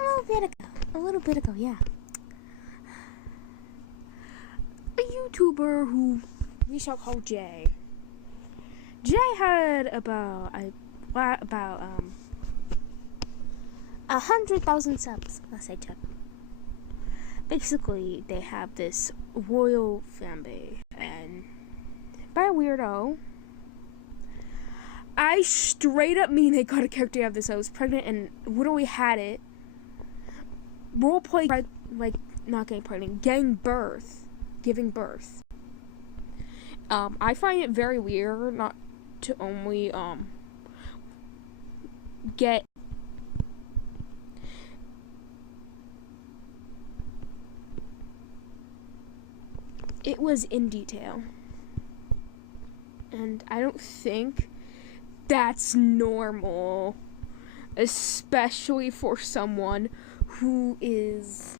A little bit ago, yeah. A YouTuber who we shall call Jay. Jay had about 100,000 subs. Let's say 10. Basically, they have this royal fan base, and by weirdo, I straight up mean I got a character out of this. I was pregnant and literally had it. Roleplay, like not getting pregnant, giving birth. I find it very weird not to only get it was in detail, and I don't think that's normal, especially for someone who is,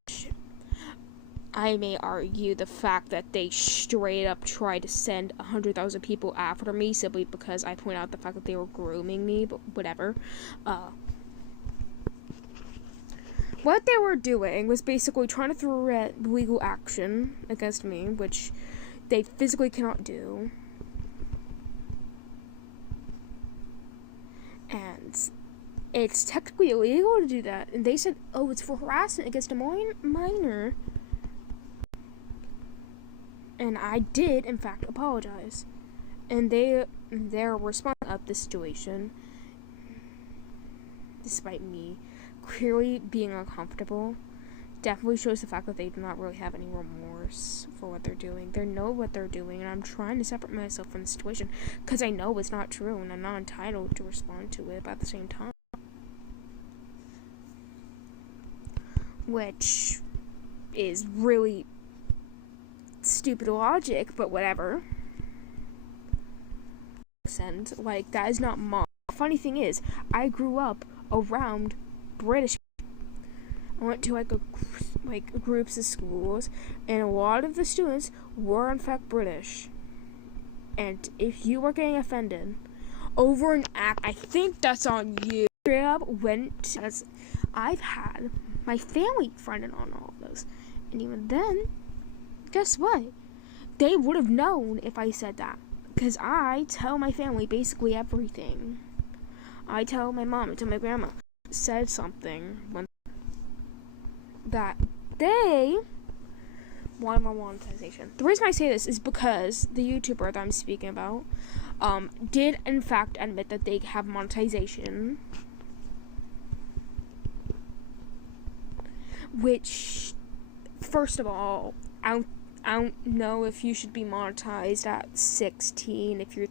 I may argue the fact that they straight up tried to send 100,000 people after me simply because I point out the fact that they were grooming me, but whatever. What they were doing was basically trying to threat legal action against me, which they physically cannot do. And it's technically illegal to do that. And they said, oh, it's for harassment against a minor. And I did, in fact, apologize. And their response of the situation, despite me clearly being uncomfortable, definitely shows the fact that they do not really have any remorse for what they're doing. They know what they're doing, and I'm trying to separate myself from the situation because I know it's not true, and I'm not entitled to respond to it, but at the same time, which is really stupid logic, but whatever. And like, that is not mom. Funny thing is, I grew up around British. I went to like groups of schools, and a lot of the students were in fact British. And if you were getting offended over an act, I think that's on you. Went as I've had my family friended on all of those, and even then, guess what? They would have known if I said that, because I tell my family basically everything. I tell my mom, I tell my grandma, said something when that they wanted more monetization. The reason I say this is because the YouTuber that I'm speaking about did in fact admit that they have monetization, which, first of all, I don't know if you should be monetized at 16 if you're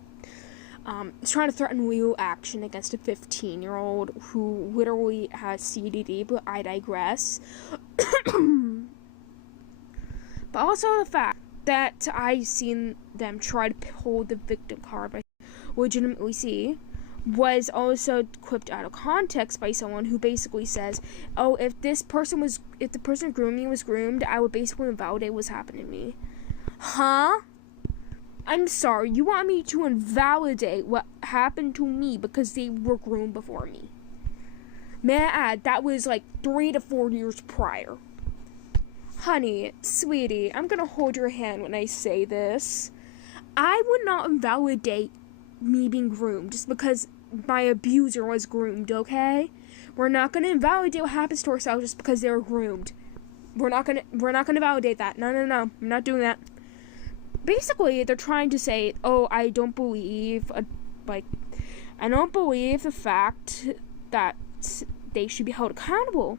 trying to threaten legal action against a 15-year-old who literally has CDD, but I digress. But also the fact that I've seen them try to pull the victim card, I legitimately see, was also clipped out of context by someone who basically says, oh, if the person grooming me was groomed, I would basically invalidate what's happened to me. Huh? I'm sorry, you want me to invalidate what happened to me because they were groomed before me? May I add, that was like 3 to 4 years prior. Honey, sweetie, I'm gonna hold your hand when I say this. I would not invalidate me being groomed just because my abuser was groomed, okay? We're not gonna invalidate what happens to ourselves just because they were groomed. We're not gonna validate that. No, I'm not doing that. Basically, they're trying to say, oh, I don't believe the fact that they should be held accountable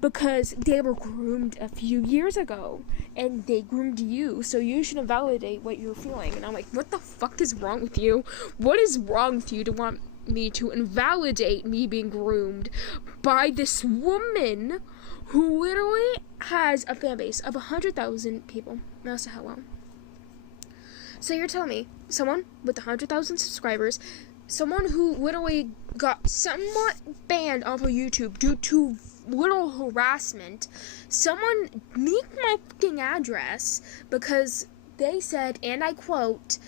because they were groomed a few years ago and they groomed you, so you should invalidate what you're feeling. And I'm like, what the fuck is wrong with you? What is wrong with you to want me to invalidate me being groomed by this woman who literally has a fan base of 100,000 people? That's how long. So you're telling me someone with 100,000 subscribers, someone who literally got somewhat banned off of YouTube due to little harassment, someone leaked my fucking address because they said, and I quote,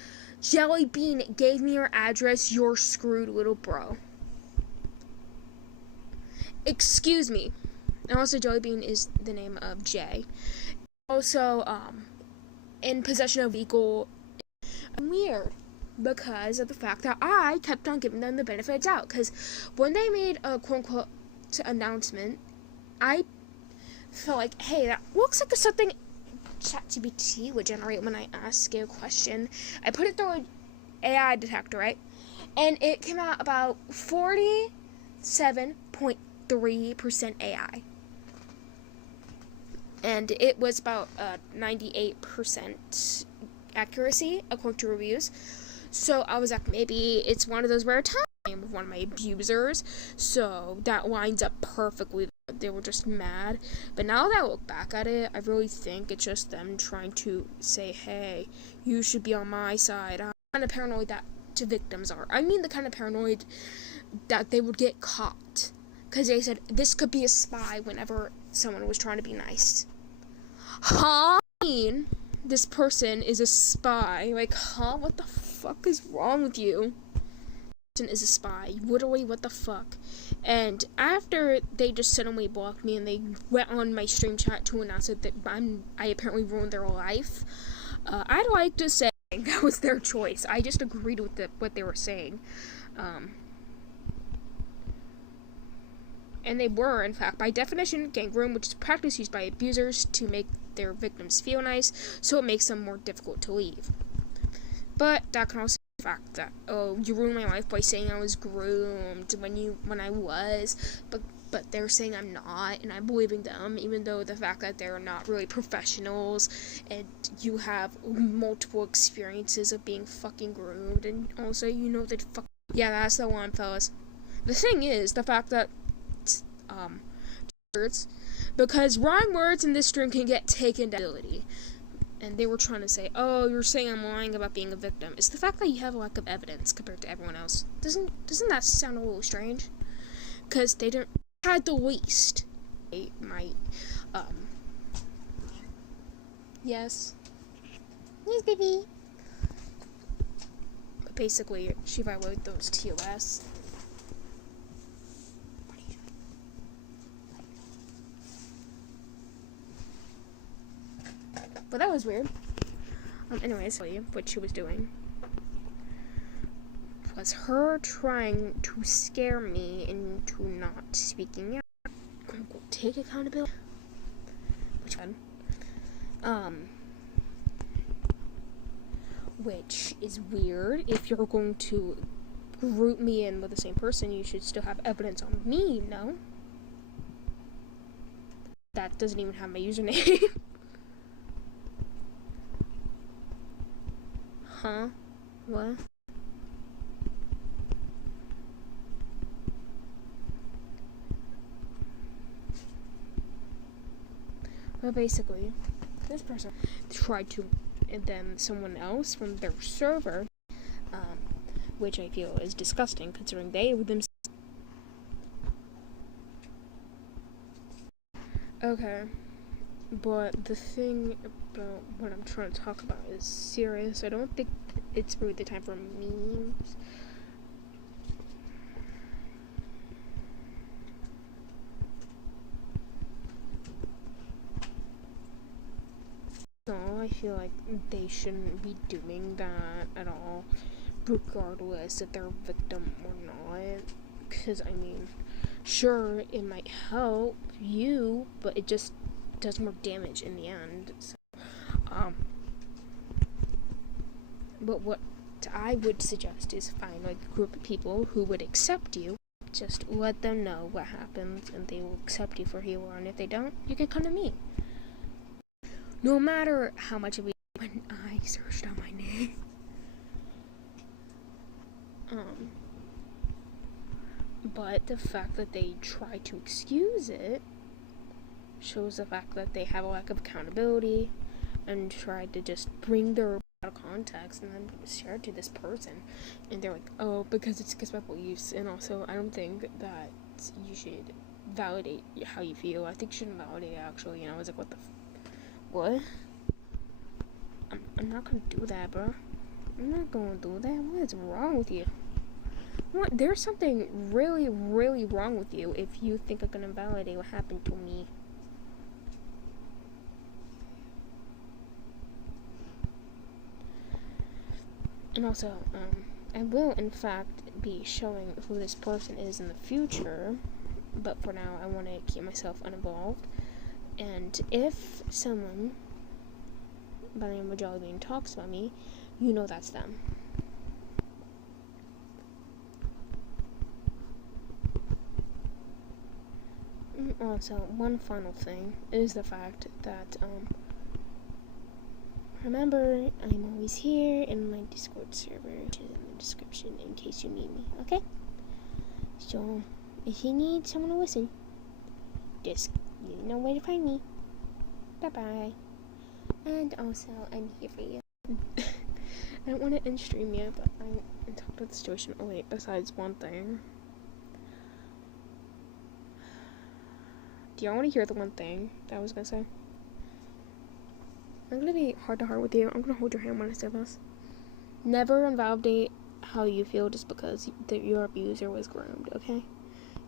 Jelly Bean gave me your address, you're screwed, little bro. Excuse me. And also, Jellybean is the name of Jay. Also, in possession of legal. Weird. Because of the fact that I kept on giving them the benefit of the doubt. Because when they made a quote-unquote announcement, I felt like, hey, that looks like something ChatGPT would generate when I ask it a question. I put it through an AI detector, right? And it came out about 47.3% AI. And it was about 98% accuracy, according to reviews. So I was like, maybe it's one of those rare times with one of my abusers. So that lines up perfectly. They were just mad. But now that I look back at it, I really think it's just them trying to say, hey, you should be on my side. I'm kind of paranoid that to victims are. I mean the kind of paranoid that they would get caught. Because they said, this could be a spy whenever someone was trying to be nice. Huh? I mean, this person is a spy. Like, huh? What the fuck is wrong with you? This person is a spy. Literally, what the fuck? And after they just suddenly blocked me and they went on my stream chat to announce that I apparently ruined their life, I'd like to say that was their choice. I just agreed with what they were saying. And they were, in fact, by definition, gang groom, which is a practice used by abusers to make their victims feel nice, so it makes them more difficult to leave. But that can also be the fact that, oh, you ruined my life by saying I was groomed when I was, but they're saying I'm not, and I'm believing them, even though the fact that they're not really professionals, and you have multiple experiences of being fucking groomed, and also you know that yeah, that's the one, fellas. The thing is, the fact that words, because wrong words in this stream can get taken down. And they were trying to say, oh, you're saying I'm lying about being a victim. It's the fact that you have a lack of evidence compared to everyone else. Doesn't that sound a little strange? Because they didn't had the least. Yes, baby. But basically, she violated those TOS. But that was weird. Anyways, what she was doing was her trying to scare me into not speaking out. Take accountability. Which one? Which is weird. If you're going to group me in with the same person, you should still have evidence on me, no? That doesn't even have my username. Huh? What? Well, basically, this person tried to, and then someone else from their server, which I feel is disgusting, considering they were themselves. Okay. But the thing about what I'm trying to talk about is serious. I don't think it's really the time for memes. No, I feel like they shouldn't be doing that at all, regardless if they're a victim or not. Because, I mean, sure, it might help you, but it just does more damage in the end. So, but what I would suggest is find like a group of people who would accept you. Just let them know what happens, and they will accept you for who you are. And if they don't, you can come to me. No matter how much of it when I searched out my name. But the fact that they try to excuse it shows the fact that they have a lack of accountability and tried to just bring their out of context and then share it to this person, and they're like, oh, because it's against my beliefs. And also, I don't think that you should validate how you feel. I think you shouldn't validate it, actually. You know, I was like, what? I'm not gonna do that, bro. I'm not gonna do that. What is wrong with you? What? There's something really, really wrong with you if you think I can invalidate what happened to me. And also, I will in fact be showing who this person is in the future, but for now I want to keep myself uninvolved. And if someone by the name of Jollybean talks about me, you know that's them. Also, one final thing is the fact that, remember, I'm always here in my Discord server, which is in the description in case you need me, okay? So, if you need someone to listen, just, you know where to find me. Bye-bye. And also, I'm here for you. I don't want to end stream yet, but I talked about the situation. Oh wait, besides one thing. Do y'all want to hear the one thing that I was gonna say? I'm gonna be heart to heart with you. I'm gonna hold your hand when I say this. Never invalidate how you feel just because your abuser was groomed, okay?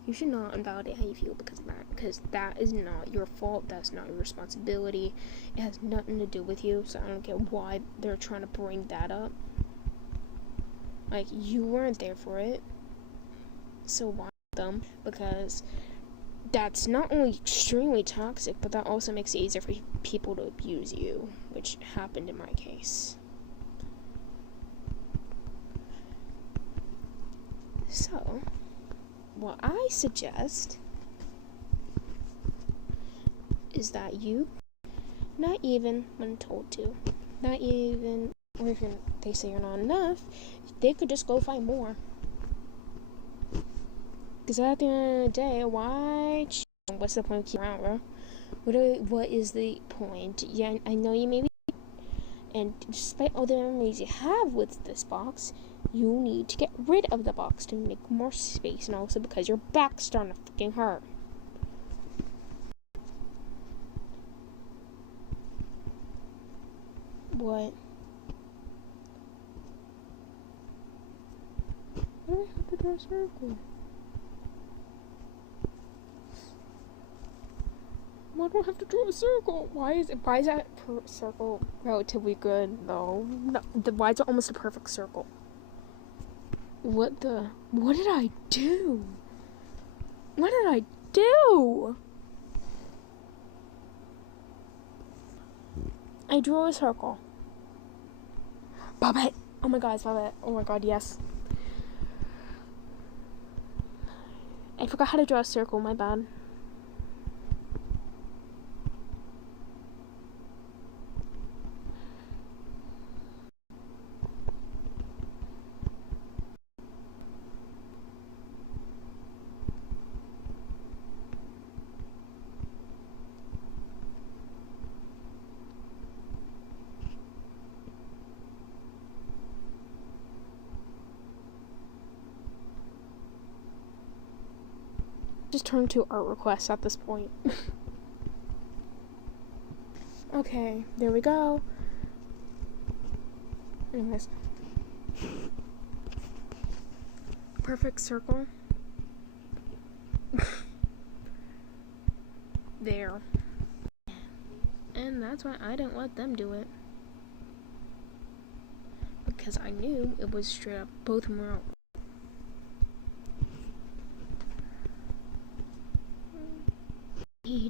You should not invalidate how you feel because of that. Because that is not your fault. That's not your responsibility. It has nothing to do with you. So I don't get why they're trying to bring that up. Like, you weren't there for it. So why them? Because that's not only extremely toxic, but that also makes it easier for people to abuse you, which happened in my case. So, what I suggest is that you, not even when told to, not even, or if they say you're not enough, they could just go find more. Because at the end of the day, why? What's the point of keeping around, bro? What is the point? Yeah, I know you may be, and despite all the memories you have with this box, you need to get rid of the box to make more space, and also because your back's starting to fucking hurt. What? Why do I have to draw a circle? Why do I have to draw a circle? Why is that circle relatively good though? No, why is it almost a perfect circle? What did I do? What did I do? I drew a circle. Bobbit! Oh my god, it's Bobbit. Oh my god, yes. I forgot how to draw a circle, my bad. Just turn to art requests at this point. Okay, there we go. Anyways. Perfect circle. There. And that's why I didn't let them do it. Because I knew it was straight up both of them were out.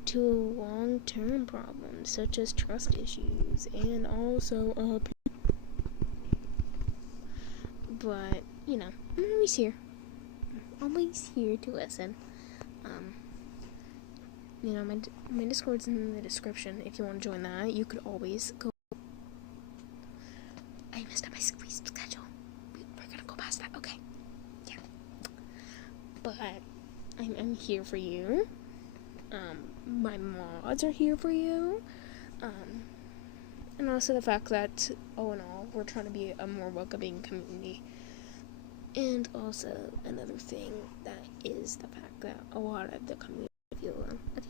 To long-term problems such as trust issues and also but you know, I'm always here to listen. You know, my Discord's in the description if you want to join that. You could always go. I messed up my sleep schedule. We're gonna go past that. Okay, yeah, but I'm here for you. My mods are here for you, and also the fact that, all in all, we're trying to be a more welcoming community, and also another thing that is the fact that a lot of the community feel alone. Okay.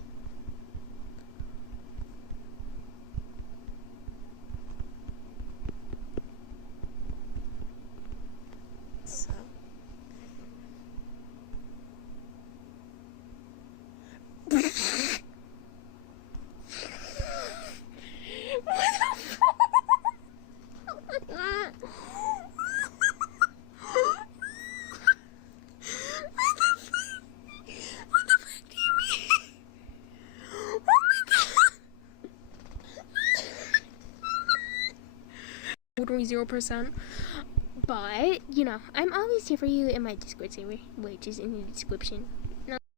So, totally 0%. But, you know, I'm always here for you in my Discord server, which is in the description.